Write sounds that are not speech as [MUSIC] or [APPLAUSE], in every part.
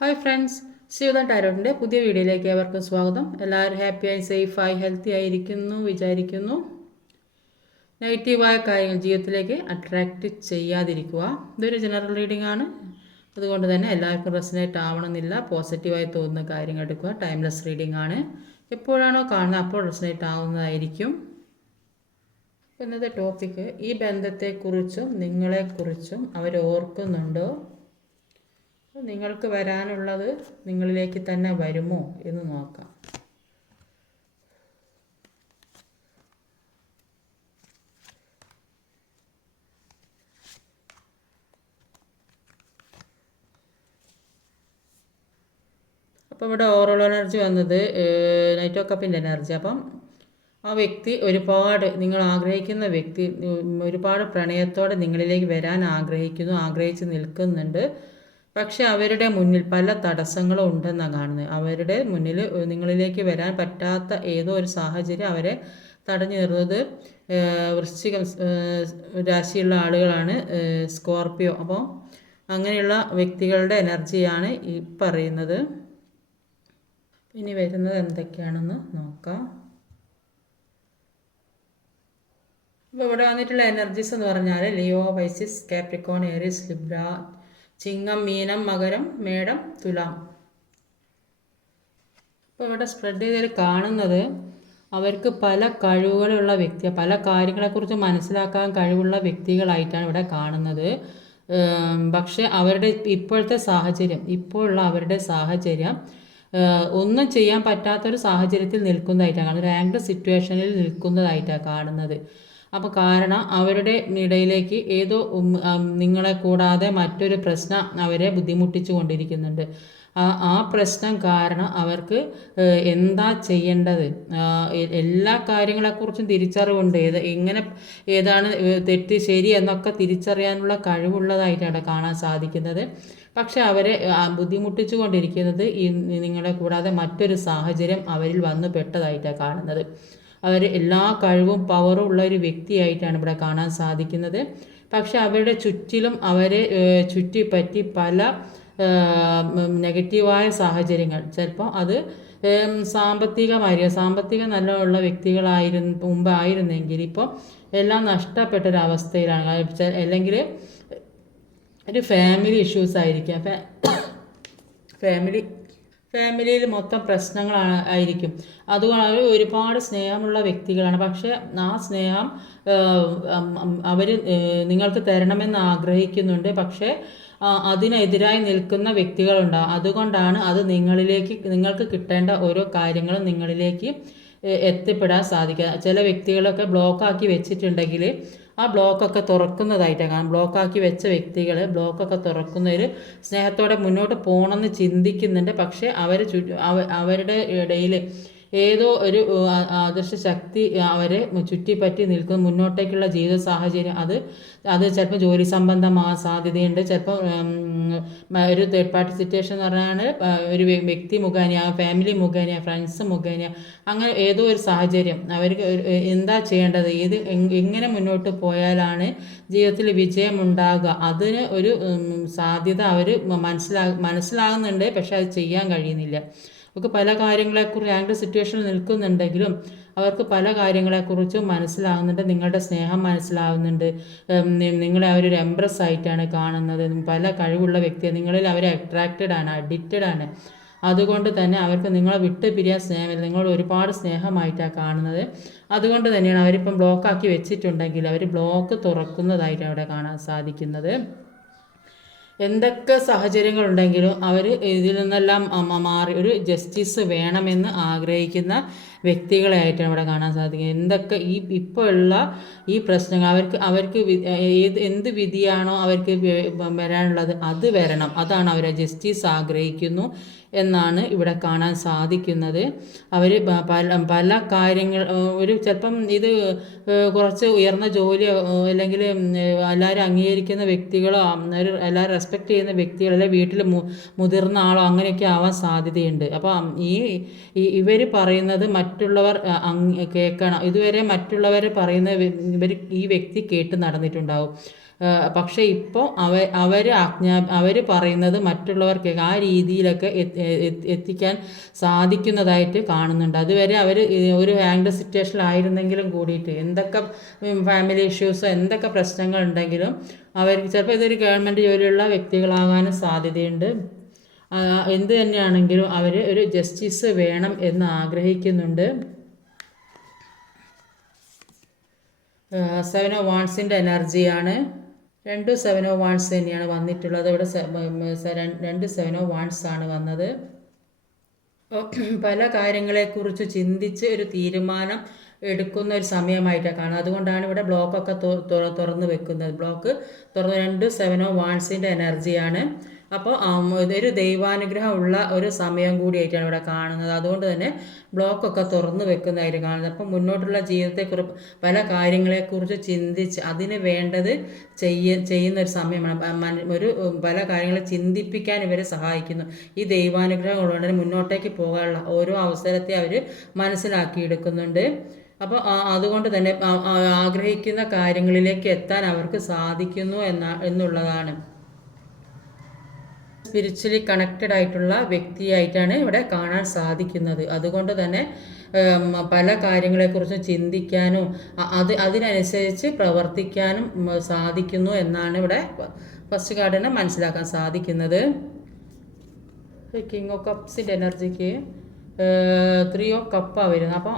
Hi friends Shivada ടാരോട്ടിന്റെ പുതിയ വീഡിയോയിലേക്ക് ഏവർക്കും സ്വാഗതം. എല്ലാവരും ഹാപ്പിയായി സേഫായി ഹെൽത്തി ആയിരിക്കുന്നു വിചാരിക്കുന്നു. നെഗറ്റീവായ കാര്യങ്ങൾ ജീവിതത്തിലേക്ക് അട്രാക്റ്റ് ചെയ്യാതിരിക്കുക. ഇതൊരു ജനറൽ റീഡിംഗ് ആണ്. അതുകൊണ്ട് തന്നെ എല്ലാവർക്കും റെസിനേറ്റ് ആവണമെന്നില്ല. പോസിറ്റീവായി തോന്നുന്ന കാര്യങ്ങൾ എടുക്കുക ടൈംലെസ് റീഡിംഗ് ആണ്. എപ്പോഴാണോ കാണുന്നത് അപ്പോൾ റെസിനേറ്റ് ആവുന്നതായിരിക്കും. ഇന്നത്തെ ടോപ്പിക്ക് ഈ ബന്ധത്തെക്കുറിച്ചും നിങ്ങളെക്കുറിച്ചും അവർ ഓർക്കുന്നുണ്ടോ നിങ്ങൾക്ക് വരാനുള്ളത് നിങ്ങളിലേക്ക് തന്നെ വരുമോ എന്ന് നോക്കാം. അപ്പോൾ ഇവിടെ ഓറൽ എനർജി വന്നത് നൈറ്റ് ഓഫ് കപ്പിന്റെ എനർജി അപ്പം ആ വ്യക്തി ഒരുപാട് നിങ്ങൾ ആഗ്രഹിക്കുന്ന വ്യക്തി ഒരുപാട് പ്രണയത്തോടെ നിങ്ങളിലേക്ക് വരാൻ ആഗ്രഹിക്കുന്നു ആഗ്രഹിച്ച് നിൽക്കുന്നുണ്ട്. പക്ഷെ അവരുടെ മുന്നിൽ പല തടസ്സങ്ങളും ഉണ്ടെന്നാണ് കാണുന്നത്. അവരുടെ മുന്നിൽ നിങ്ങളിലേക്ക് വരാൻ പറ്റാത്ത ഏതോ ഒരു സാഹചര്യം അവരെ തടഞ്ഞു നിർന്നത് വൃശ്ചികം രാശിയുള്ള ആളുകളാണ് സ്കോർപ്പിയോ അപ്പോൾ അങ്ങനെയുള്ള വ്യക്തികളുടെ എനർജിയാണ് ഈ പറയുന്നത്. ഇനി വരുന്നത് എന്തൊക്കെയാണെന്ന് നോക്കാം. അപ്പോൾ ഇവിടെ വന്നിട്ടുള്ള എനർജീസ് എന്ന് പറഞ്ഞാൽ Leo Pisces Capricorn Aries Libra ചിങ്ങം മീനം മകരം മേടം തുലാം. ഇപ്പോൾ ഇവിടെ സ്പ്രെഡ് ചെയ്തതിൽ കാണുന്നത് അവർക്ക് പല കഴിവുകളുള്ള വ്യക്തി പല കാര്യങ്ങളെക്കുറിച്ച് മനസ്സിലാക്കാൻ കഴിവുള്ള വ്യക്തികളായിട്ടാണ് ഇവിടെ കാണുന്നത്. പക്ഷേ അവരുടെ ഇപ്പോഴത്തെ സാഹചര്യം ഇപ്പോഴുള്ള അവരുടെ സാഹചര്യം ഒന്നും ചെയ്യാൻ പറ്റാത്തൊരു സാഹചര്യത്തിൽ നിൽക്കുന്നതായിട്ടാണ് കാണുന്നത്. ഒരു ആംഗ്ല സിറ്റുവേഷനിൽ നിൽക്കുന്നതായിട്ടാണ് കാണുന്നത്. അപ്പോൾ കാരണം അവരുടെ ഇടയിലേക്ക് ഏതോ നിങ്ങളെ കൂടാതെ മറ്റൊരു പ്രശ്നം അവരെ ബുദ്ധിമുട്ടിച്ചു കൊണ്ടിരിക്കുന്നുണ്ട്. ആ പ്രശ്നം കാരണം അവർക്ക് എന്താ ചെയ്യേണ്ടത്? എല്ലാ കാര്യങ്ങളെക്കുറിച്ചും തിരിച്ചറിവുണ്ട്. ഏത് എങ്ങനെ ഏതാണ് തെറ്റ് ശരി എന്നൊക്കെ തിരിച്ചറിയാനുള്ള കഴിവുള്ളതായിട്ടാണ് കാണാൻ സാധിക്കുന്നത്. പക്ഷെ അവരെ ബുദ്ധിമുട്ടിച്ചു കൊണ്ടിരിക്കുന്നത് ഈ നിങ്ങളെ കൂടാതെ മറ്റൊരു സാഹചര്യം അവരിൽ വന്നു പെട്ടതായിട്ടാണ് കാണുന്നത്. അവർ എല്ലാ കഴിവും പവറും ഉള്ള ഒരു വ്യക്തിയായിട്ടാണ് ഇവിടെ കാണാൻ സാധിക്കുന്നത്. പക്ഷെ അവരുടെ ചുറ്റിലും അവരെ ചുറ്റിപ്പറ്റി പല നെഗറ്റീവായ സാഹചര്യങ്ങൾ. ചിലപ്പോൾ അത് സാമ്പത്തികമായിരിക്കും. സാമ്പത്തിക നല്ല ഉള്ള വ്യക്തികളായിരുന്നു മുമ്പ് ആയിരുന്നെങ്കിൽ ഇപ്പോൾ എല്ലാം നഷ്ടപ്പെട്ടൊരവസ്ഥയിലാണ്. അല്ലെങ്കിൽ ഒരു ഫാമിലി ഇഷ്യൂസ് ആയിരിക്കാം. ഫാമിലി ഫാമിലിയിൽ മൊത്തം പ്രശ്നങ്ങളാണ് ആയിരിക്കും. അതുകൊണ്ട് അവർ ഒരുപാട് സ്നേഹമുള്ള വ്യക്തികളാണ്. പക്ഷേ ആ സ്നേഹം അവർ നിങ്ങൾക്ക് തരണമെന്ന് ആഗ്രഹിക്കുന്നുണ്ട്. പക്ഷേ അതിനെതിരായി നിൽക്കുന്ന വ്യക്തികളുണ്ടാവും അതുകൊണ്ടാണ് അത് നിങ്ങളിലേക്ക് നിങ്ങൾക്ക് കിട്ടേണ്ട ഓരോ കാര്യങ്ങളും നിങ്ങളിലേക്ക് എത്തിപ്പെടാൻ സാധിക്കുക. ചില വ്യക്തികളൊക്കെ ബ്ലോക്കാക്കി വെച്ചിട്ടുണ്ടെങ്കിൽ ആ ബ്ലോക്കൊക്കെ തുറക്കുന്നതായിട്ടാണ്. കാണാം ബ്ലോക്കാക്കി വെച്ച വ്യക്തികൾ ബ്ലോക്കൊക്കെ തുറക്കുന്നതിൽ സ്നേഹത്തോടെ മുന്നോട്ട് പോകണമെന്ന് ചിന്തിക്കുന്നുണ്ട്. പക്ഷേ അവർ അവരുടെ ഇടയിൽ ഏതോ ഒരു ആദർശ ശക്തി അവരെ ചുറ്റിപ്പറ്റി നിൽക്കുന്ന. മുന്നോട്ടേക്കുള്ള ജീവിത സാഹചര്യം അത് അത് ചിലപ്പോൾ ജോലി സംബന്ധമാകാൻ സാധ്യതയുണ്ട്. ചിലപ്പോൾ ഒരു തേർഡ് പാർട്ടി സിറ്റുവേഷൻ എന്ന് പറഞ്ഞാൽ ഒരു വ്യക്തി മുഖേന ഫാമിലി മുഖേന ഫ്രണ്ട്സ് മുഖേന അങ്ങനെ ഏതോ ഒരു സാഹചര്യം. അവർക്ക് എന്താ ചെയ്യേണ്ടത്? ഏത് എങ്ങനെ മുന്നോട്ട് പോയാലാണ് ജീവിതത്തിൽ വിജയമുണ്ടാകുക? അതിന് ഒരു സാധ്യത അവർ മനസ്സിലാ മനസ്സിലാകുന്നുണ്ട്. പക്ഷെ അത് ചെയ്യാൻ കഴിയുന്നില്ല. അവർക്ക് പല കാര്യങ്ങളെക്കുറിച്ച് ആംഗ്ല സിറ്റുവേഷനിൽ നിൽക്കുന്നുണ്ടെങ്കിലും അവർക്ക് പല കാര്യങ്ങളെക്കുറിച്ചും മനസ്സിലാകുന്നുണ്ട് നിങ്ങളുടെ സ്നേഹം മനസ്സിലാവുന്നുണ്ട് നിങ്ങളെ അവരൊരു എംപ്രസ് ആയിട്ടാണ് കാണുന്നത്. പല കഴിവുള്ള വ്യക്തിയെ നിങ്ങളിൽ അവർ അട്രാക്റ്റഡ് ആണ് അഡിക്റ്റഡ് ആണ്. അതുകൊണ്ട് തന്നെ അവർക്ക് നിങ്ങളെ വിട്ട് പിരിയാൻ സ്നേഹമില്ല. നിങ്ങളോട് ഒരുപാട് സ്നേഹമായിട്ടാണ് കാണുന്നത്. അതുകൊണ്ട് തന്നെയാണ് അവരിപ്പം ബ്ലോക്കാക്കി വെച്ചിട്ടുണ്ടെങ്കിൽ അവർ ബ്ലോക്ക് തുറക്കുന്നതായിട്ട് അവിടെ കാണാൻ സാധിക്കുന്നത്. എന്തൊക്കെ സാഹചര്യങ്ങളുണ്ടെങ്കിലും അവർ ഇതിൽ നിന്നെല്ലാം മാറി ഒരു ജസ്റ്റിസ് വേണമെന്ന് ആഗ്രഹിക്കുന്ന വ്യക്തികളായിട്ടാണ് ഇവിടെ കാണാൻ സാധിക്കുന്നത്. എന്തൊക്കെ ഈ ഇപ്പോൾ ഉള്ള ഈ പ്രശ്നങ്ങൾ അവർക്ക് അവർക്ക് ഏത് എന്ത് വിധിയാണോ അവർക്ക് വരാനുള്ളത് അത് വരണം. അതാണ് അവർ ജസ്റ്റിസ് ആഗ്രഹിക്കുന്നു. എന്നാണ് ഇവിടെ കാണാൻ സാധിക്കുന്നത്. അവർ പല പല കാര്യങ്ങൾ ഒരു ചിലപ്പം ഇത് കുറച്ച് ഉയർന്ന ജോലി അല്ലെങ്കിൽ എല്ലാവരും അംഗീകരിക്കുന്ന വ്യക്തികളോ ഒരു എല്ലാവരും റെസ്പെക്റ്റ് ചെയ്യുന്ന വ്യക്തികളോ അല്ലെങ്കിൽ വീട്ടിൽ മുതിർന്ന ആളോ അങ്ങനെയൊക്കെ ആവാൻ സാധ്യതയുണ്ട്. അപ്പോൾ ഈ ഇവർ പറയുന്നത് മറ്റുള്ളവർ കേൾക്കണം. ഇതുവരെ മറ്റുള്ളവർ പറയുന്ന ഇവർ ഈ വ്യക്തി കേട്ട് നടന്നിട്ടുണ്ടാവും. പക്ഷേ ഇപ്പോൾ അവ അവർ ആജ്ഞാ അവർ പറയുന്നത് മറ്റുള്ളവർക്ക് ആ രീതിയിലൊക്കെ എത്തി- എത്തി- എത്തിക്കാൻ സാധിക്കുന്നതായിട്ട് കാണുന്നുണ്ട്. അതുവരെ അവർ ഒരു ഹാങ്ഡ് സിറ്റുവേഷനിലായിരുന്നെങ്കിലും കൂടിയിട്ട് എന്തൊക്കെ ഫാമിലി ഇഷ്യൂസോ എന്തൊക്കെ പ്രശ്നങ്ങൾ ഉണ്ടെങ്കിലും അവർ ചിലപ്പോൾ ഇതൊരു ഗവൺമെന്റ് ജോലിയുള്ള വ്യക്തികളാകാനും സാധ്യതയുണ്ട്. എന്ത് തന്നെയാണെങ്കിലും അവർ ഒരു ജസ്റ്റിസ് വേണം എന്ന് ആഗ്രഹിക്കുന്നുണ്ട്. സെവൻ ഓഫ് വാൺസിന്റെ എനർജിയാണ് രണ്ട് സെവൻ ഓ വാൺസ് തന്നെയാണ് വന്നിട്ടുള്ളത്. ഇവിടെ രണ്ട് സെവൻ ഓ വാൺസ് ആണ് വന്നത്. [CLEARS THROAT] പല കാര്യങ്ങളെക്കുറിച്ച് ചിന്തിച്ച് ഒരു തീരുമാനം എടുക്കുന്ന ഒരു സമയമായിട്ടാണ് കാണുന്നത്. അതുകൊണ്ടാണ് ഇവിടെ ബ്ലോക്കൊക്കെ തുറന്ന് വെക്കുന്നത്. ബ്ലോക്ക് തുറന്ന് രണ്ട് സെവനോ വാൺസിന്റെ എനർജിയാണ് അപ്പോൾ ഇതൊരു ദൈവാനുഗ്രഹം ഉള്ള ഒരു സമയം കൂടിയായിട്ടാണ് ഇവിടെ കാണുന്നത്. അതുകൊണ്ട് തന്നെ ബ്ലോക്കൊക്കെ തുറന്ന് വെക്കുന്നതായിട്ട് കാണുന്നത്. അപ്പം മുന്നോട്ടുള്ള ജീവിതത്തെക്കുറിച്ച് പല കാര്യങ്ങളെക്കുറിച്ച് ചിന്തിച്ച് അതിന് വേണ്ടത് ചെയ്യ ചെയ്യുന്ന ഒരു സമയമാണ് ഒരു പല കാര്യങ്ങളെ ചിന്തിപ്പിക്കാൻ ഇവരെ സഹായിക്കുന്നു. ഈ ദൈവാനുഗ്രഹം ഉള്ളതുകൊണ്ട് മുന്നോട്ടേക്ക് പോകാനുള്ള ഓരോ അവസരത്തെ അവർ മനസ്സിലാക്കിയെടുക്കുന്നുണ്ട്. അപ്പോൾ അതുകൊണ്ട് തന്നെ ആഗ്രഹിക്കുന്ന കാര്യങ്ങളിലേക്ക് എത്താൻ അവർക്ക് സാധിക്കുന്നു എന്ന എന്നുള്ളതാണ്. സ്പിരിച്വലി കണക്റ്റഡ് ആയിട്ടുള്ള വ്യക്തിയായിട്ടാണ് ഇവിടെ കാണാൻ സാധിക്കുന്നത്. അതുകൊണ്ട് തന്നെ പല കാര്യങ്ങളെക്കുറിച്ച് ചിന്തിക്കാനും അത് അതിനനുസരിച്ച് പ്രവർത്തിക്കാനും സാധിക്കുന്നു എന്നാണ് ഇവിടെ ഫസ്റ്റ് കാർഡിനെ മനസ്സിലാക്കാൻ സാധിക്കുന്നത്. കിങ് ഓഫ് കപ്സിന്റെ എനർജിക്ക് ത്രീ ഓഫ് കപ്പാണ് വരുന്നത്. അപ്പം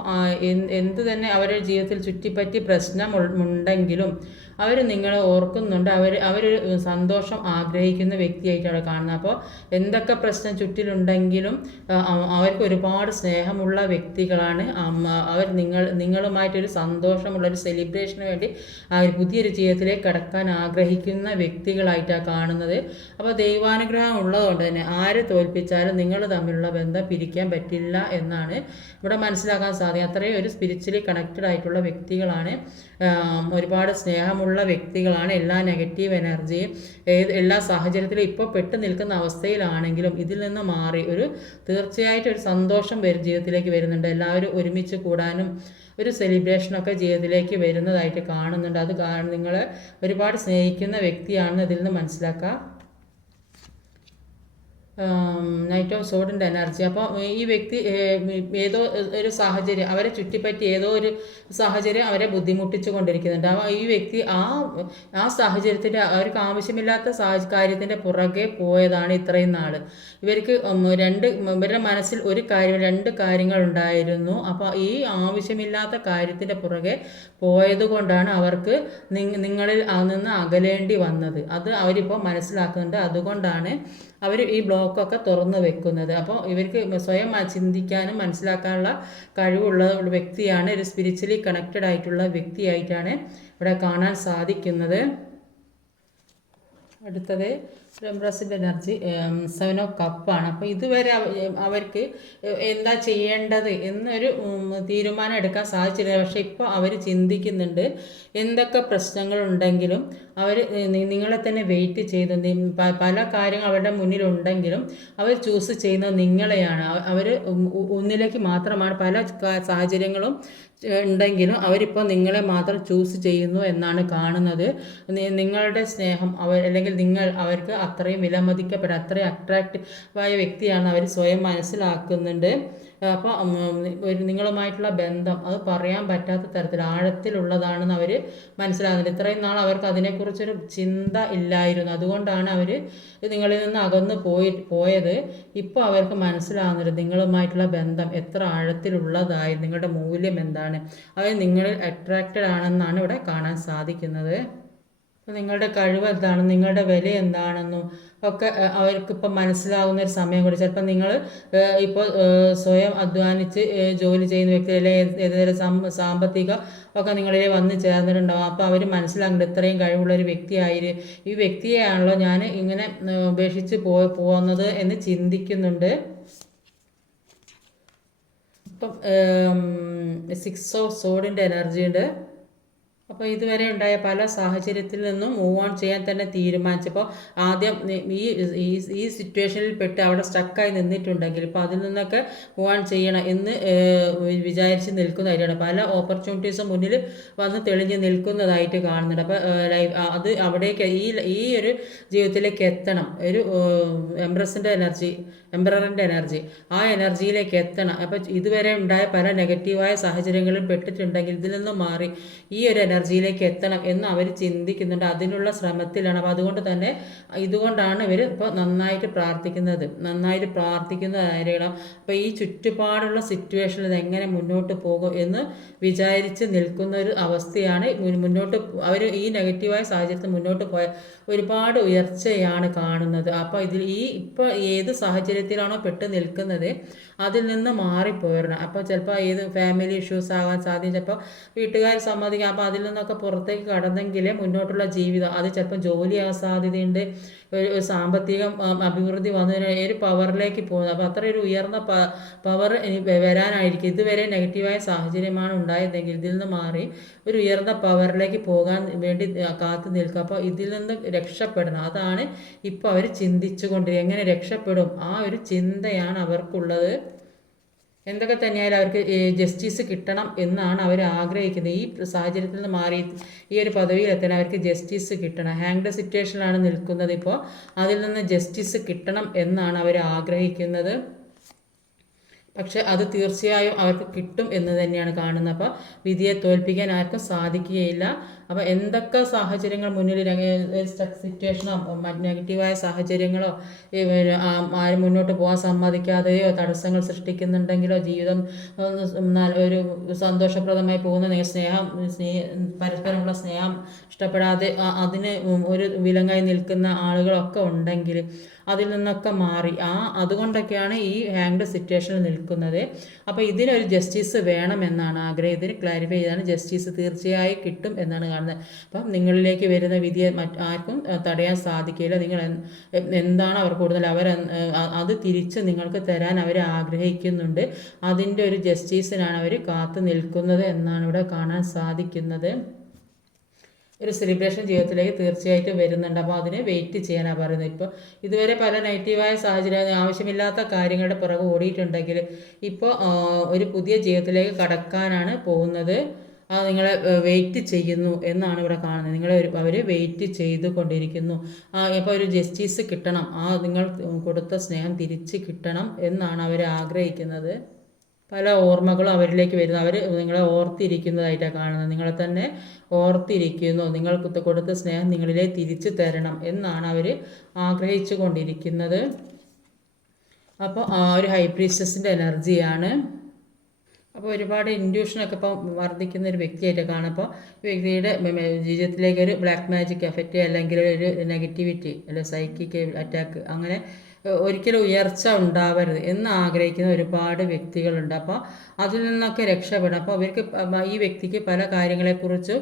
എന്ത് തന്നെ അവരുടെ ജീവിതത്തിൽ ചുറ്റിപ്പറ്റി പ്രശ്നമുണ്ടെങ്കിലും അവർ നിങ്ങളെ ഓർക്കുന്നുണ്ട്. അവർ അവർ സന്തോഷം ആഗ്രഹിക്കുന്ന വ്യക്തിയായിട്ടാണ് കാണുന്നത്. അപ്പോൾ എന്തൊക്കെ പ്രശ്നം ചുറ്റിലുണ്ടെങ്കിലും അവർക്ക് ഒരുപാട് സ്നേഹമുള്ള വ്യക്തികളാണ് അവർ നിങ്ങൾ നിങ്ങളുമായിട്ടൊരു സന്തോഷമുള്ള ഒരു സെലിബ്രേഷന് വേണ്ടി അവർ പുതിയൊരു ജീവിതത്തിലേക്ക് കടക്കാൻ ആഗ്രഹിക്കുന്ന വ്യക്തികളായിട്ടാണ് കാണുന്നത്. അപ്പോൾ ദൈവാനുഗ്രഹം ഉള്ളതുകൊണ്ട് തന്നെ ആരെ തോൽപ്പിച്ചാലും നിങ്ങൾ തമ്മിലുള്ള ബന്ധം പിരിക്കാൻ പറ്റില്ല. എന്നാണ് ഇവിടെ മനസ്സിലാക്കാൻ സാധിക്കും. അത്രയും ഒരു സ്പിരിച്വലി കണക്റ്റഡ് ആയിട്ടുള്ള വ്യക്തികളാണ്. ഒരുപാട് സ്നേഹമുള്ള വ്യക്തികളാണ്. എല്ലാ നെഗറ്റീവ് എനർജിയും ഏത് എല്ലാ സാഹചര്യത്തിലും ഇപ്പോൾ പെട്ട് നിൽക്കുന്ന അവസ്ഥയിലാണെങ്കിലും ഇതിൽ നിന്ന് മാറി ഒരു തീർച്ചയായിട്ടും ഒരു സന്തോഷം വരും ജീവിതത്തിലേക്ക് വരുന്നുണ്ട്. എല്ലാവരും ഒരുമിച്ച് കൂടാനും ഒരു സെലിബ്രേഷനൊക്കെ ജീവിതത്തിലേക്ക് വരുന്നതായിട്ട് കാണുന്നുണ്ട്. അത് കാരണം നിങ്ങൾ ഒരുപാട് സ്നേഹിക്കുന്ന വ്യക്തിയാണെന്ന് ഇതിൽ നിന്ന് മനസ്സിലാക്കാം. നൈറ്റ് ഓഫ് സോഡിന്റെ എനർജി അപ്പോൾ ഈ വ്യക്തി ഏതോ ഒരു സാഹചര്യം അവരെ ചുറ്റിപ്പറ്റി ഏതോ ഒരു സാഹചര്യം അവരെ ബുദ്ധിമുട്ടിച്ചു കൊണ്ടിരിക്കുന്നുണ്ട്. അപ്പോൾ ഈ വ്യക്തി ആ ആ സാഹചര്യത്തിന്റെ അവർക്ക് ആവശ്യമില്ലാത്ത കാര്യത്തിന്റെ പുറകെ പോയതാണ് ഇത്രയും നാൾ ഇവർക്ക് രണ്ട് ഇവരുടെ മനസ്സിൽ ഒരു കാര്യം രണ്ട് കാര്യങ്ങൾ ഉണ്ടായിരുന്നു. അപ്പോൾ ഈ ആവശ്യമില്ലാത്ത കാര്യത്തിന്റെ പുറകെ പോയതുകൊണ്ടാണ് അവർക്ക് നിങ്ങ- നിങ്ങളിൽ നിന്ന് അകലേണ്ടി വന്നത്. അത് അവരിപ്പോൾ മനസ്സിലാക്കുന്നുണ്ട്. അതുകൊണ്ടാണ് അവർ ഈ ബ്ലോക്കൊക്കെ തുറന്നു വെക്കുന്നത്. അപ്പോൾ ഇവർക്ക് സ്വയം ചിന്തിക്കാനും മനസ്സിലാക്കാനുള്ള കഴിവുള്ള ഒരു വ്യക്തിയാണ്. ഒരു സ്പിരിച്വലി കണക്റ്റഡ് ആയിട്ടുള്ള വ്യക്തിയായിട്ടാണ് ഇവിടെ കാണാൻ സാധിക്കുന്നത്. അടുത്തത് റെംബ്രസിന്റെ എനർജി സെവൻ ഓഫ് കപ്പാണ് അപ്പോൾ ഇതുവരെ അവർക്ക് എന്താ ചെയ്യേണ്ടത് എന്നൊരു തീരുമാനം എടുക്കാൻ സാധിച്ചില്ല. പക്ഷേ ഇപ്പോൾ അവർ ചിന്തിക്കുന്നുണ്ട് എന്തൊക്കെ പ്രശ്നങ്ങളുണ്ടെങ്കിലും അവർ നിങ്ങളെ തന്നെ വെയിറ്റ് ചെയ്ത് പല കാര്യങ്ങൾ അവരുടെ മുന്നിലുണ്ടെങ്കിലും അവർ ചൂസ് ചെയ്യുന്നത് നിങ്ങളെയാണ്. അവർ ഒന്നിലേക്ക് മാത്രമാണ്. പല സാഹചര്യങ്ങളും ഉണ്ടെങ്കിലും അവരിപ്പോൾ നിങ്ങളെ മാത്രം ചൂസ് ചെയ്യുന്നു എന്നാണ് കാണുന്നത്. നിങ്ങളുടെ സ്നേഹം അവർ അല്ലെങ്കിൽ നിങ്ങൾ അവർക്ക് അത്രയും വിലമതിക്കപ്പെട്ട അത്രയും അട്രാക്റ്റീവായ വ്യക്തിയാണ് അവർ സ്വയം മനസ്സിലാക്കുന്നുണ്ട്. അപ്പോൾ നിങ്ങളുമായിട്ടുള്ള ബന്ധം അത് പറയാൻ പറ്റാത്ത തരത്തിൽ ആഴത്തിലുള്ളതാണെന്ന് അവർ മനസ്സിലാകുന്നില്ല. ഇത്രയും നാൾ അവർക്ക് അതിനെക്കുറിച്ചൊരു ചിന്ത ഇല്ലായിരുന്നു. അതുകൊണ്ടാണ് അവർ നിങ്ങളിൽ നിന്ന് അകന്നു പോയി പോയത്. ഇപ്പോൾ അവർക്ക് മനസ്സിലാകുന്നില്ല നിങ്ങളുമായിട്ടുള്ള ബന്ധം എത്ര ആഴത്തിലുള്ളതായി നിങ്ങളുടെ മൂല്യം എന്താണ്. അവർ നിങ്ങളിൽ അട്രാക്റ്റഡ് ആണെന്നാണ് ഇവിടെ കാണാൻ സാധിക്കുന്നത്. നിങ്ങളുടെ കഴിവ് എന്താണ്? നിങ്ങളുടെ വില എന്താണെന്നും ഒക്കെ അവർക്കിപ്പോൾ മനസ്സിലാവുന്ന ഒരു സമയം കൂടി. ചിലപ്പോൾ നിങ്ങൾ ഇപ്പോൾ സ്വയം അധ്വാനിച്ച് ജോലി ചെയ്യുന്ന വ്യക്തി അല്ലെങ്കിൽ ഏതെങ്കിലും സാമ്പത്തിക ഒക്കെ നിങ്ങളിലെ വന്ന് ചേർന്നിട്ടുണ്ടാവും. അപ്പോൾ അവർ മനസ്സിലാകുന്നുണ്ട് ഇത്രയും കഴിവുള്ള ഒരു വ്യക്തിയായി ഈ വ്യക്തിയെയാണല്ലോ ഞാൻ ഇങ്ങനെ ഉപേക്ഷിച്ച് പോ പോകുന്നത് എന്ന് ചിന്തിക്കുന്നുണ്ട്. ഇപ്പം സിക്സ് ഓഫ് സോഡിന്റെ എനർജി ഉണ്ട്. അപ്പോൾ ഇതുവരെ ഉണ്ടായ പല സാഹചര്യത്തിൽ നിന്നും മൂവ് ഓൺ ചെയ്യാൻ തന്നെ തീരുമാനിച്ചപ്പോൾ ആദ്യം ഈ ഈ സിറ്റുവേഷനിൽ പെട്ട് അവിടെ സ്റ്റക്കായി നിന്നിട്ടുണ്ടെങ്കിൽ ഇപ്പോൾ അതിൽ നിന്നൊക്കെ മൂവ് ഓൺ ചെയ്യണം എന്ന് വിചാരിച്ച് നിൽക്കുന്നതായിട്ടാണ് പല ഓപ്പർച്യൂണിറ്റീസും മുന്നിൽ വന്ന് തെളിഞ്ഞ് നിൽക്കുന്നതായിട്ട് കാണുന്നുണ്ട്. അപ്പോൾ ലൈഫ് അത് അവിടേക്ക് ഈ ഈ ഒരു ജീവിതത്തിലേക്ക് എത്തണം. ഒരു എംബ്രസിന്റെ എനർജി എംബ്രറിന്റെ എനർജി ആ എനർജിയിലേക്ക് എത്തണം. അപ്പോൾ ഇതുവരെ ഉണ്ടായ പല നെഗറ്റീവായ സാഹചര്യങ്ങളിൽ പെട്ടിട്ടുണ്ടെങ്കിൽ ഇതിൽ നിന്ന് മാറി ഈ ഒരു എനർജിയിലേക്ക് എത്തണം എന്ന് അവർ ചിന്തിക്കുന്നുണ്ട്. അതിനുള്ള ശ്രമത്തിലാണ്. അപ്പോൾ അതുകൊണ്ട് തന്നെ ഇതുകൊണ്ടാണ് ഇവർ ഇപ്പോൾ നന്നായിട്ട് പ്രാർത്ഥിക്കുന്നത്. നന്നായിട്ട് പ്രാർത്ഥിക്കുന്നതായിരിക്കണം അപ്പോൾ ഈ ചുറ്റുപാടുള്ള സിറ്റുവേഷനിൽ എങ്ങനെ മുന്നോട്ട് പോകും എന്ന് വിചാരിച്ച് നിൽക്കുന്ന ഒരു അവസ്ഥയാണ് മുന്നോട്ട് അവർ ഈ നെഗറ്റീവായ സാഹചര്യത്തിൽ മുന്നോട്ട് പോയ ഒരുപാട് ഉയർച്ചയാണ് കാണുന്നത്. അപ്പോൾ ഇതിൽ ഈ ഇപ്പോൾ ഏത് സാഹചര്യത്തിലാണോ പെട്ട് നിൽക്കുന്നത് അതിൽ നിന്ന് മാറിപ്പോരണം. അപ്പോൾ ചിലപ്പോൾ ഏത് ഫാമിലി ഇഷ്യൂസ് ആകാൻ സാധ്യത ചിലപ്പോൾ വീട്ടുകാർ സമ്മതിക്കാം. അപ്പോൾ അതിൽ നിന്നൊക്കെ പുറത്തേക്ക് കടന്നെങ്കിലേ മുന്നോട്ടുള്ള ജീവിതം. അത് ചിലപ്പോൾ ജോലിയാകാൻ സാധ്യതയുണ്ട് ഒരു സാമ്പത്തികം അഭിവൃദ്ധി വന്നതിന് ഒരു പവറിലേക്ക് പോകുന്നത് അപ്പോൾ അത്ര ഒരു ഉയർന്ന പവർ വരാനായിരിക്കും. ഇതുവരെ നെഗറ്റീവായ സാഹചര്യമാണ് ഉണ്ടായതെങ്കിൽ ഇതിൽ നിന്ന് മാറി ഒരു ഉയർന്ന പവറിലേക്ക് പോകാൻ വേണ്ടി കാത്തു നിൽക്കുക. അപ്പോൾ ഇതിൽ നിന്ന് രക്ഷപ്പെടണം. അതാണ് ഇപ്പോൾ അവർ ചിന്തിച്ചു കൊണ്ടിരിക്കുക എങ്ങനെ രക്ഷപ്പെടും? ആ ഒരു ചിന്തയാണ് അവർക്കുള്ളത്. എന്തൊക്കെ തന്നെയായാലും അവർക്ക് ജസ്റ്റിസ് കിട്ടണം എന്നാണ് അവർ ആഗ്രഹിക്കുന്നത്. ഈ സാഹചര്യത്തിൽ നിന്ന് മാറി ഈ ഒരു പദവിയിൽ പദവിയിലെത്താൻ അവർക്ക് ജസ്റ്റിസ് കിട്ടണം. ഹാങ്ഡ് സിറ്റുവേഷനിലാണ് നിൽക്കുന്നത് ഇപ്പോൾ. അതിൽ നിന്ന് ജസ്റ്റിസ് കിട്ടണം എന്നാണ് അവർ ആഗ്രഹിക്കുന്നത്. പക്ഷെ അത് തീർച്ചയായും അവർക്ക് കിട്ടും എന്ന് തന്നെയാണ് കാണുന്നത്. അപ്പോൾ വിധിയെ തോൽപ്പിക്കാൻ ആർക്കും സാധിക്കുകയില്ല. അപ്പോൾ എന്തൊക്കെ സാഹചര്യങ്ങൾ മുന്നിൽ സിറ്റുവേഷനോ നെഗറ്റീവായ സാഹചര്യങ്ങളോ ആരും മുന്നോട്ട് പോകാൻ സമ്മതിക്കാതെയോ തടസ്സങ്ങൾ സൃഷ്ടിക്കുന്നുണ്ടെങ്കിലോ ജീവിതം ഒരു സന്തോഷപ്രദമായി പോകുന്ന സ്നേഹം സ്നേഹ പരസ്പരമുള്ള സ്നേഹം ഇഷ്ടപ്പെടാതെ അതിന് ഒരു വിലങ്ങായി നിൽക്കുന്ന ആളുകളൊക്കെ ഉണ്ടെങ്കിൽ അതിൽ നിന്നൊക്കെ മാറി. ആ അതുകൊണ്ടൊക്കെയാണ് ഈ ഹാങ്ഡ് സിറ്റുവേഷനിൽ നിൽക്കുന്നത്. അപ്പോൾ ഇതിനൊരു ജസ്റ്റിസ് വേണമെന്നാണ് ആഗ്രഹം. ഇതിന് ക്ലാരിഫൈ ചെയ്താണ് ജസ്റ്റിസ് തീർച്ചയായും കിട്ടും എന്നാണ് കാണുന്നത്. അപ്പം നിങ്ങളിലേക്ക് വരുന്ന വിധിയെ ആർക്കും തടയാൻ സാധിക്കില്ല. നിങ്ങൾ എന്താണ് അവർ കൂടുതൽ അവർ അത് തിരിച്ച് നിങ്ങൾക്ക് തരാൻ അവർ ആഗ്രഹിക്കുന്നുണ്ട്. അതിന്റെ ഒരു ജസ്റ്റിസിനാണ് അവർ കാത്തു നിൽക്കുന്നത് എന്നാണ് ഇവിടെ കാണാൻ സാധിക്കുന്നത്. ഒരു സെലിബ്രേഷൻ ജീവിതത്തിലേക്ക് തീർച്ചയായിട്ടും വരുന്നുണ്ട്. അപ്പോൾ അതിനെ വെയിറ്റ് ചെയ്യാനാണ് പറയുന്നത്. ഇപ്പോൾ ഇതുവരെ പല നെഗറ്റീവായ സാഹചര്യം ആവശ്യമില്ലാത്ത കാര്യങ്ങളുടെ പുറകെ ഓടിയിട്ടുണ്ടെങ്കിൽ ഇപ്പോൾ ഒരു പുതിയ ജീവിതത്തിലേക്ക് കടക്കാനാണ് പോകുന്നത്. ആ നിങ്ങളെ വെയിറ്റ് ചെയ്യുന്നു എന്നാണ് ഇവിടെ കാണുന്നത്. നിങ്ങളെ ഒരു അവർ വെയിറ്റ് ചെയ്ത് കൊണ്ടിരിക്കുന്നു ആ ഇപ്പോൾ ഒരു ജസ്റ്റിസ് കിട്ടണം. ആ നിങ്ങൾ കൊടുത്ത സ്നേഹം തിരിച്ച് കിട്ടണം എന്നാണ് അവർ ആഗ്രഹിക്കുന്നത്. പല ഓർമ്മകളും അവരിലേക്ക് വരുന്നു. അവർ നിങ്ങളെ ഓർത്തിരിക്കുന്നതായിട്ടാണ് കാണുന്നത്. നിങ്ങളെ തന്നെ ഓർത്തിരിക്കുന്നു. നിങ്ങൾക്ക് കൊടുത്ത സ്നേഹം നിങ്ങളിലെ തിരിച്ചു തരണം എന്നാണ് അവർ ആഗ്രഹിച്ചു കൊണ്ടിരിക്കുന്നത് അപ്പോൾ ആ ഒരു ഹൈപ്രീസ്റ്റസിന്റെ എനർജിയാണ്. അപ്പോൾ ഒരുപാട് ഇൻഡ്യൂഷനൊക്കെ ഇപ്പോൾ വർദ്ധിക്കുന്ന ഒരു വ്യക്തിയായിട്ട് കാണും. അപ്പോൾ വ്യക്തിയുടെ ജീവിതത്തിലേക്ക് ഒരു ബ്ലാക്ക് മാജിക് എഫക്റ്റ് അല്ലെങ്കിൽ ഒരു നെഗറ്റിവിറ്റി അല്ലെങ്കിൽ സൈക്കിക് അറ്റാക്ക് അങ്ങനെ ഒരിക്കലും ഉയർച്ച ഉണ്ടാവരുത് എന്ന് ആഗ്രഹിക്കുന്ന ഒരുപാട് വ്യക്തികളുണ്ട്. അപ്പോൾ അതിൽ നിന്നൊക്കെ രക്ഷപ്പെടാം. അപ്പോൾ അവർക്ക് ഈ വ്യക്തിക്ക് പല കാര്യങ്ങളെക്കുറിച്ച്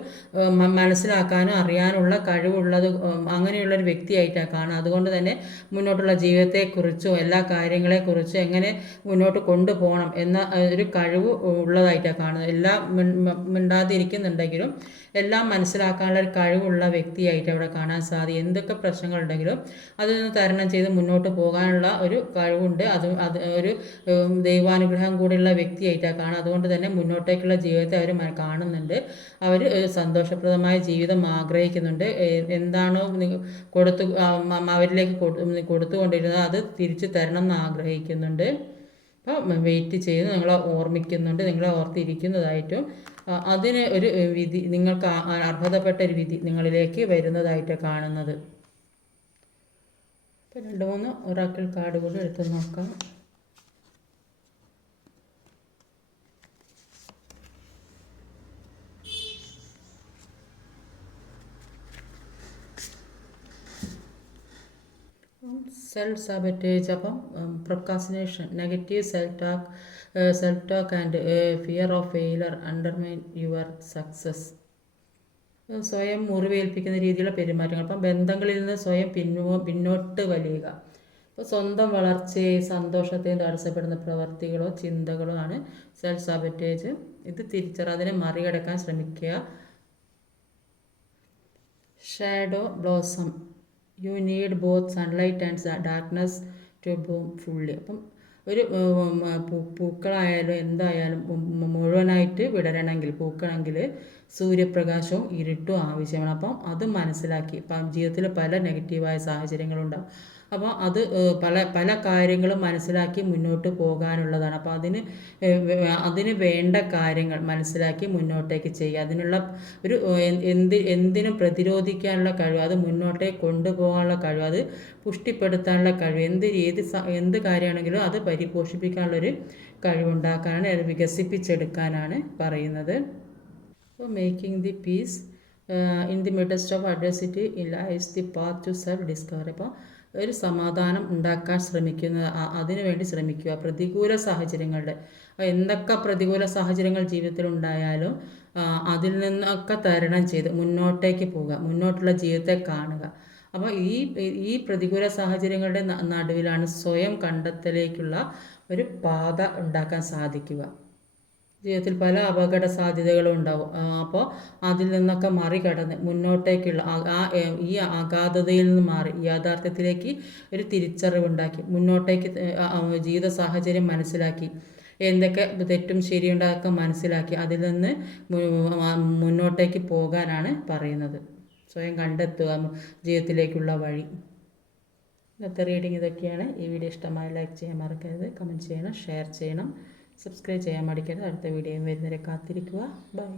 മനസ്സിലാക്കാനും അറിയാനുള്ള കഴിവുള്ളത് അങ്ങനെയുള്ളൊരു വ്യക്തിയായിട്ടാണ് കാണുക. അതുകൊണ്ട് തന്നെ മുന്നോട്ടുള്ള ജീവിതത്തെക്കുറിച്ചും എല്ലാ കാര്യങ്ങളെക്കുറിച്ചും എങ്ങനെ മുന്നോട്ട് കൊണ്ടുപോകണം എന്ന ഒരു കഴിവ് ഉള്ളതായിട്ടാണ് കാണുന്നത്. എല്ലാം മിണ്ടാതിരിക്കുന്നുണ്ടെങ്കിലും എല്ലാം മനസ്സിലാക്കാനുള്ള ഒരു കഴിവുള്ള വ്യക്തിയായിട്ട് അവിടെ കാണാൻ സാധിക്കും. എന്തൊക്കെ പ്രശ്നങ്ങളുണ്ടെങ്കിലും അതിൽ നിന്ന് തരണം ചെയ്ത് മുന്നോട്ട് പോകാനുള്ള ഒരു കഴിവുണ്ട്. അത് അത് ഒരു ദൈവാനുഗ്രഹം കൂടെയുള്ള വ്യക്തിയായിട്ടാണ്. കാണുക അതുകൊണ്ട് തന്നെ മുന്നോട്ടേക്കുള്ള ജീവിതത്തെ അവർ കാണുന്നുണ്ട്. അവർ സന്തോഷപ്രദമായ ജീവിതം ആഗ്രഹിക്കുന്നുണ്ട്. എന്താണോ കൊടുത്തു അവരിലേക്ക് കൊടുത്തുകൊണ്ടിരുന്നത് അത് തിരിച്ചു തരണം എന്ന് ആഗ്രഹിക്കുന്നുണ്ട്. അപ്പോൾ വെയിറ്റ് ചെയ്ത് നിങ്ങളെ ഓർമ്മിക്കുന്നുണ്ട്. നിങ്ങളെ ഓർത്തിരിക്കുന്നതായിട്ടും അതിന് ഒരു വിധി നിങ്ങൾക്ക് അർഹതപ്പെട്ട ഒരു വിധി നിങ്ങളിലേക്ക് വരുന്നതായിട്ട് കാണുന്നത്. ഇപ്പം രണ്ട് മൂന്ന് ഒറാക്കിൾ കാർഡ് കൂടി എടുത്ത് നോക്കാം. സെൽഫ് സാബറ്റേജ് അപ്പം procrastination negative self talk self talk and fear of failure undermine your success സ്വയം മുറിവേൽപ്പിക്കുന്ന രീതിയിലുള്ള പെരുമാറ്റങ്ങൾ. അപ്പം ബന്ധങ്ങളിൽ നിന്ന് സ്വയം പിന്നോ പിന്നോട്ട് വലിയുക. അപ്പോൾ സ്വന്തം വളർച്ചയെ സന്തോഷത്തെയും തടസ്സപ്പെടുന്ന പ്രവർത്തികളോ ചിന്തകളോ ആണ് സെൽഫ് സാബറ്റേജ് ഇത് തിരിച്ചറിയാൻ അതിനെ മറികടക്കാൻ ശ്രമിക്കുക. Shadow blossom you need both sunlight and darkness to bloom fully അപ്പം ഒരു പൂക്കളായാലും എന്തായാലും മുഴുവനായിട്ട് വിടരണമെങ്കിൽ പൂക്കണമെങ്കിൽ സൂര്യപ്രകാശവും ഇരുട്ടും ആവശ്യമാണ്. അപ്പം അത് മനസ്സിലാക്കി. ഇപ്പം ജീവിതത്തിൽ പല നെഗറ്റീവായ സാഹചര്യങ്ങളുണ്ടാവും. അപ്പോൾ അത് പല പല കാര്യങ്ങളും മനസ്സിലാക്കി മുന്നോട്ട് പോകാനുള്ളതാണ്. അപ്പോൾ അതിന് അതിന് വേണ്ട കാര്യങ്ങൾ മനസ്സിലാക്കി മുന്നോട്ടേക്ക് ചെയ്യുക. അതിനുള്ള ഒരു എന്ത് എന്തിനും പ്രതിരോധിക്കാനുള്ള കഴിവ് അത് മുന്നോട്ടേക്ക് കൊണ്ടുപോകാനുള്ള കഴിവ് അത് പുഷ്ടിപ്പെടുത്താനുള്ള കഴിവ് എന്ത് ഏത് എന്ത് കാര്യമാണെങ്കിലും അത് പരിപോഷിപ്പിക്കാനുള്ളൊരു കഴിവുണ്ടാക്കാനാണ് അത് വികസിപ്പിച്ചെടുക്കാനാണ് പറയുന്നത്. അപ്പോൾ making the peace in the midst of adversity in lies the path to self discover അപ്പോൾ ഒരു സമാധാനം ഉണ്ടാക്കാൻ ശ്രമിക്കുന്ന അതിനുവേണ്ടി അതിനു ശ്രമിക്കുക. പ്രതികൂല സാഹചര്യങ്ങളുടെ എന്തൊക്കെ പ്രതികൂല സാഹചര്യങ്ങൾ ജീവിതത്തിൽ ഉണ്ടായാലും അതിൽ നിന്നൊക്കെ തരണം ചെയ്ത് മുന്നോട്ടേക്ക് പോവുക മുന്നോട്ടുള്ള ജീവിതത്തെ കാണുക. അപ്പോൾ ഈ ഈ പ്രതികൂല സാഹചര്യങ്ങളുടെ നടുവിലാണ് സ്വയം കണ്ടെത്തലേക്കുള്ള ഒരു പാത ഉണ്ടാക്കാൻ സാധിക്കുക. ജീവിതത്തിൽ പല അപകട സാധ്യതകളും ഉണ്ടാവും അപ്പോൾ അതിൽ നിന്നൊക്കെ മറികടന്ന് മുന്നോട്ടേക്കുള്ള ആ- ഈ അഗാധതയിൽ നിന്ന് മാറി യാഥാർത്ഥ്യത്തിലേക്ക് ഒരു തിരിച്ചറിവുണ്ടാക്കി. മുന്നോട്ടേക്ക് ജീവിത സാഹചര്യം മനസ്സിലാക്കി. എന്തൊക്കെ തെറ്റും ശരിയുണ്ടാക്കെ മനസ്സിലാക്കി. അതിൽ നിന്ന് മുന്നോട്ടേക്ക് പോകാനാണ് പറയുന്നത്. സ്വയം കണ്ടെത്തുക ജീവിതത്തിലേക്കുള്ള വഴി. ഇന്നത്തെ റീഡിങ് ഇതൊക്കെയാണ്. ഈ വീഡിയോ ഇഷ്ടമായി ലൈക്ക് ചെയ്യാൻ മറക്കരുത്. കമന്റ് ചെയ്യണം ഷെയർ ചെയ്യണം. സബ്സ്ക്രൈബ് ചെയ്യാൻ മടിക്കരുത്. അടുത്ത വീഡിയോയും വരുന്നവരെ കാത്തിരിക്കുക. ബൈ